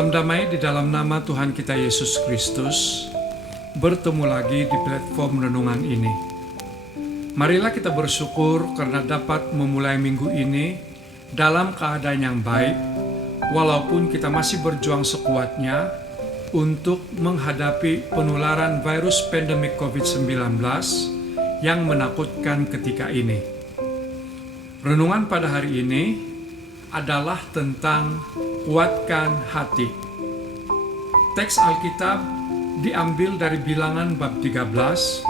Salam damai di dalam nama Tuhan kita Yesus Kristus. Bertemu lagi di platform renungan ini. Marilah kita bersyukur karena dapat memulai minggu ini dalam keadaan yang baik, walaupun kita masih berjuang sekuatnya untuk menghadapi penularan virus pandemik COVID-19 yang menakutkan ketika ini. Renungan pada hari ini adalah tentang kuatkan hati. Teks Alkitab diambil dari Bilangan bab 13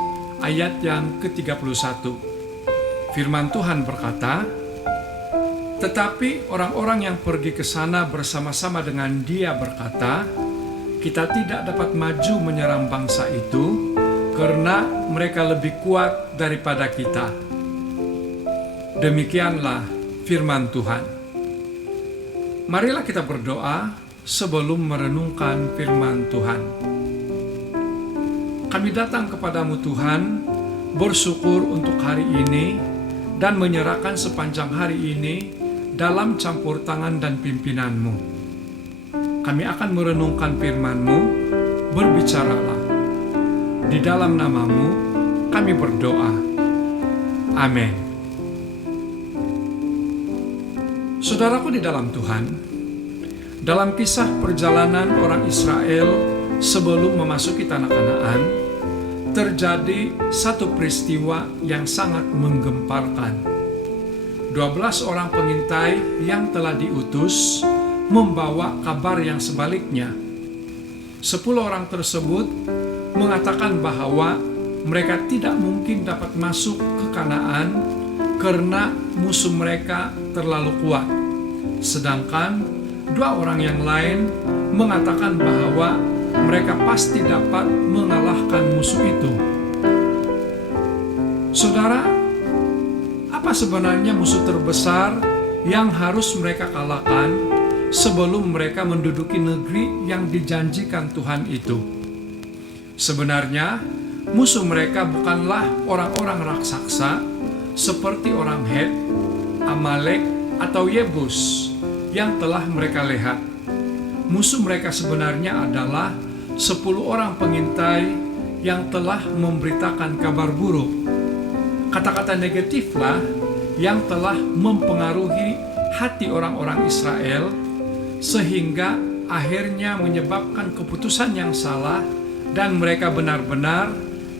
ayat yang ke-31. Firman Tuhan berkata, "Tetapi orang-orang yang pergi ke sana bersama-sama dengan dia berkata, kita tidak dapat maju menyerang bangsa itu karena mereka lebih kuat daripada kita." Demikianlah firman Tuhan. Marilah kita berdoa sebelum merenungkan firman Tuhan. Kami datang kepadamu Tuhan, bersyukur untuk hari ini dan menyerahkan sepanjang hari ini dalam campur tangan dan pimpinan-Mu. Kami akan merenungkan firman-Mu, berbicaralah. Di dalam nama-Mu kami berdoa. Amin. Saudaraku di dalam Tuhan, dalam kisah perjalanan orang Israel sebelum memasuki tanah Kanaan, terjadi satu peristiwa yang sangat menggemparkan. 12 orang pengintai yang telah diutus membawa kabar yang sebaliknya. 10 orang tersebut mengatakan bahwa mereka tidak mungkin dapat masuk ke Kanaan karena musuh mereka terlalu kuat. Sedangkan 2 orang yang lain mengatakan bahwa mereka pasti dapat mengalahkan musuh itu. Saudara, apa sebenarnya musuh terbesar yang harus mereka kalahkan sebelum mereka menduduki negeri yang dijanjikan Tuhan itu? Sebenarnya, musuh mereka bukanlah orang-orang raksasa seperti orang Het, Amalek, atau Yebus yang telah mereka lihat. Musuh mereka sebenarnya adalah 10 orang pengintai yang telah memberitakan kabar buruk. Kata-kata negatiflah yang telah mempengaruhi hati orang-orang Israel sehingga akhirnya menyebabkan keputusan yang salah dan mereka benar-benar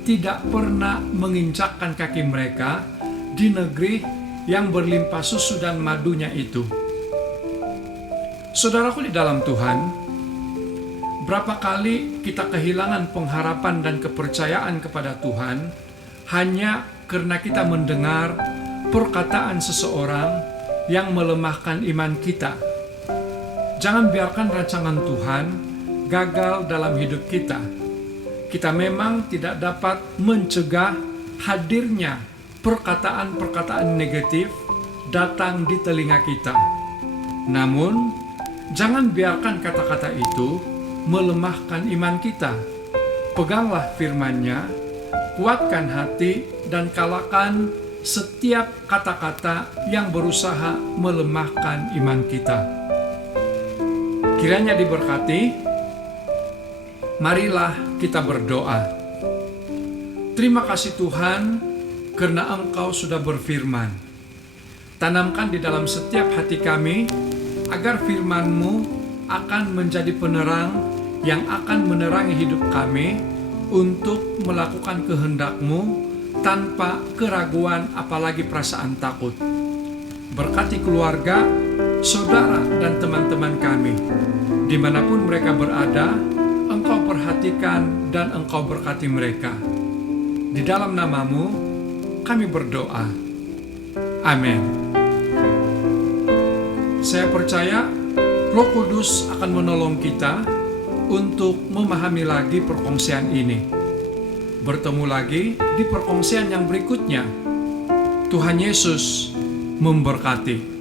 tidak pernah menginjakkan kaki mereka di negeri yang berlimpah susu dan madunya itu. Saudaraku di dalam Tuhan, berapa kali kita kehilangan pengharapan dan kepercayaan kepada Tuhan hanya karena kita mendengar perkataan seseorang yang melemahkan iman kita. Jangan biarkan rancangan Tuhan gagal dalam hidup kita. Kita memang tidak dapat mencegah hadirnya perkataan-perkataan negatif datang di telinga kita. Namun, jangan biarkan kata-kata itu melemahkan iman kita. Peganglah firman-Nya, kuatkan hati, dan kalahkan setiap kata-kata yang berusaha melemahkan iman kita. Kiranya diberkati. Marilah kita berdoa. Terima kasih Tuhan, karena Engkau sudah berfirman. Tanamkan di dalam setiap hati kami, agar firman-Mu akan menjadi penerang yang akan menerangi hidup kami untuk melakukan kehendak-Mu tanpa keraguan apalagi perasaan takut. Berkati keluarga, saudara, dan teman-teman kami. Dimanapun mereka berada, Engkau perhatikan dan Engkau berkati mereka. Di dalam nama-Mu kami berdoa. Amin. Saya percaya Roh Kudus akan menolong kita untuk memahami lagi perkongsian ini. Bertemu lagi di perkongsian yang berikutnya. Tuhan Yesus memberkati.